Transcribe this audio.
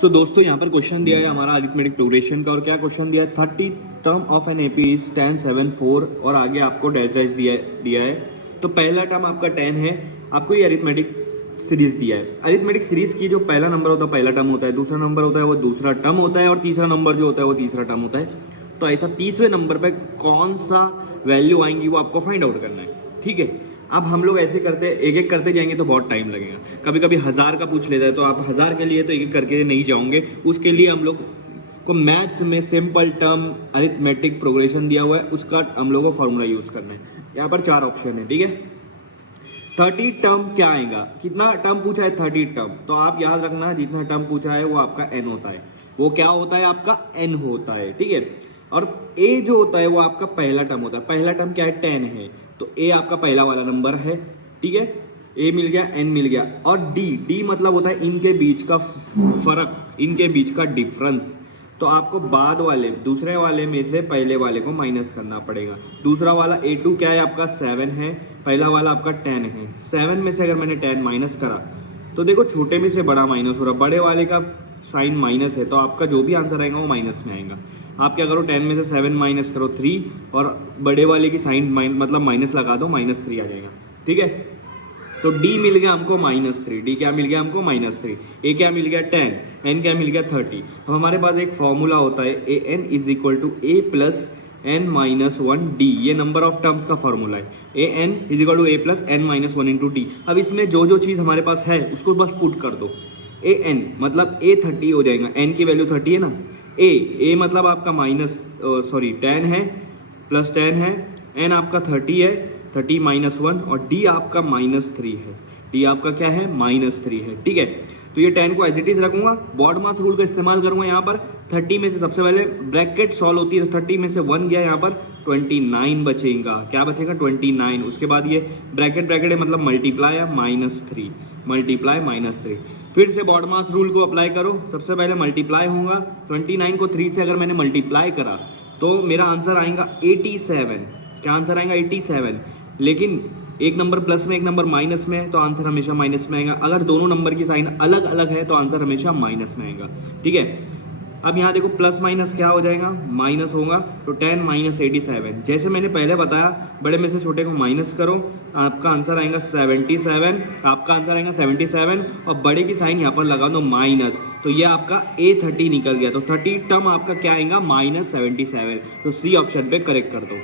सो दोस्तों यहाँ पर क्वेश्चन दिया है हमारा अरिथमेटिक प्रोग्रेशन का, और क्या क्वेश्चन दिया है 30 term of an AP is 10 7 4 और आगे आपको डेल्टा दिया है। तो पहला टर्म आपका 10 है, आपको ये अरिथमेटिक सीरीज दिया है। अरिथमेटिक सीरीज की जो पहला नंबर होता है पहला टर्म होता है, दूसरा नंबर होता है वो दूसरा टर्म होता है, और तीसरा नंबर जो होता है वो तीसरा टर्म होता है। तो ऐसा तीसरे नंबर पे कौन सा वैल्यू आएंगी वो आपको फाइंड आउट करना है, ठीक है। अब हम लोग ऐसे करते एक एक करते जाएंगे तो बहुत टाइम लगेगा। कभी कभी 1000 का पूछ लेता है तो आप 1000 के लिए तो एक एक करके नहीं जाओगे। उसके लिए हम लोग को मैथ्स में सिंपल टर्म अरिथमेटिक प्रोग्रेशन दिया हुआ है, उसका हम लोग को फॉर्मूला यूज करना है। यहाँ पर 4 ऑप्शन है, ठीक है। 30 टर्म क्या आएगा, कितना टर्म पूछा है 30 टर्म, तो आप याद रखना जितना टर्म पूछा है वो आपका n होता है। वो क्या होता है आपका n होता है, ठीक है। और a जो होता है वो आपका पहला टर्म होता है। पहला टर्म क्या है 10 है, तो a आपका पहला वाला नंबर है, ठीक है। a मिल गया, n मिल गया। और d मतलब होता है इनके बीच का फर्क, इनके बीच का डिफरेंस। तो आपको बाद वाले दूसरे वाले में से पहले वाले को माइनस करना पड़ेगा। दूसरा वाला a2 क्या है आपका 7 है, पहला वाला आपका 10 है। 7 में से अगर मैंने 10 माइनस करा तो देखो छोटे में से बड़ा माइनस हो रहा, बड़े वाले का साइन माइनस है, तो आपका जो भी आंसर आएगा वो माइनस में आएगा। आप क्या करो 10 में से 7 माइनस करो 3, और बड़े वाले की साइन मतलब माइनस लगा दो, -3 आ जाएगा, ठीक है। तो d मिल गया हमको -3, d क्या मिल गया हमको -3, a क्या मिल गया 10, n क्या मिल गया 30। अब हमारे पास एक फॉर्मूला होता है an = a + n - 1 d, ये नंबर ऑफ टर्म्स का फॉर्मूला है। an = a + n - 1 × d। अब इसमें जो जो चीज़ हमारे पास है उसको बस पुट कर दो। an मतलब a 30 हो जाएगा, n की वैल्यू 30 है ना। a मतलब आपका 10 है, +10 है, n आपका 30 है, 30 - 1, और d आपका -3 है। d आपका क्या है -3 है, ठीक है। तो ये 10 को एज इट इज रखूंगा, बॉड मास रूल का इस्तेमाल करूंगा यहाँ पर। 30 में से सबसे पहले ब्रैकेट सॉल्व होती है, तो 30 में से 1 गया, यहाँ पर 29 बचेगा। क्या बचेगा 29। उसके बाद ये ब्रैकेट है मतलब मल्टीप्लाई है -3, मल्टीप्लाई -3। फिर से बॉड मास रूल को अप्लाई करो। सबसे पहले मल्टीप्लाई होगा, 29 को 3 से अगर मैंने मल्टीप्लाई करा तो मेरा आंसर आएगा 87। क्या आंसर आएगा 87। लेकिन एक नंबर प्लस में एक नंबर माइनस में है तो आंसर हमेशा माइनस में आएगा। अगर दोनों नंबर की साइन अलग अलग है तो आंसर हमेशा माइनस में आएगा, ठीक है। अब यहाँ देखो प्लस माइनस क्या हो जाएगा, माइनस होगा, तो 10 - 87। जैसे मैंने पहले बताया बड़े में से छोटे को माइनस करो, आपका आंसर आएगा 77। आपका आंसर आएगा 77, और बड़े की साइन यहाँ पर लगा दो माइनस, तो ये आपका A30 निकल गया। तो 30 टर्म आपका क्या आएगा -77। तो सी ऑप्शन पे करेक्ट कर दो।